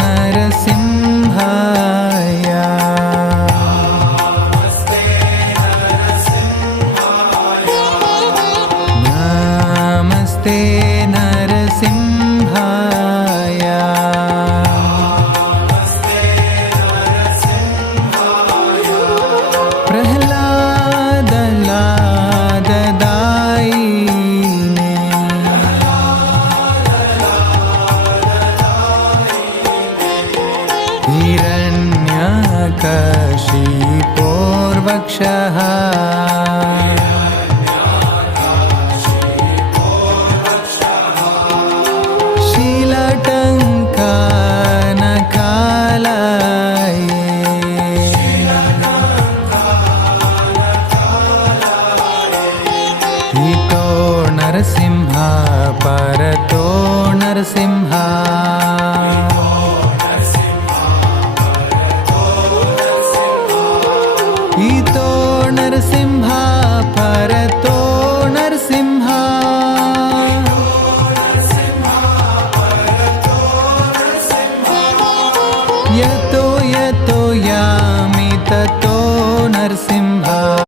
नरसिंहाय नमस्ते नरसिंहाय प्रह्लाद लाददायिने हिरण्यकशिपोर्वक्षः हितो नरसिंह परतो नरसिंह हितो नरसिंह परतो नरसिंह यतो यतो या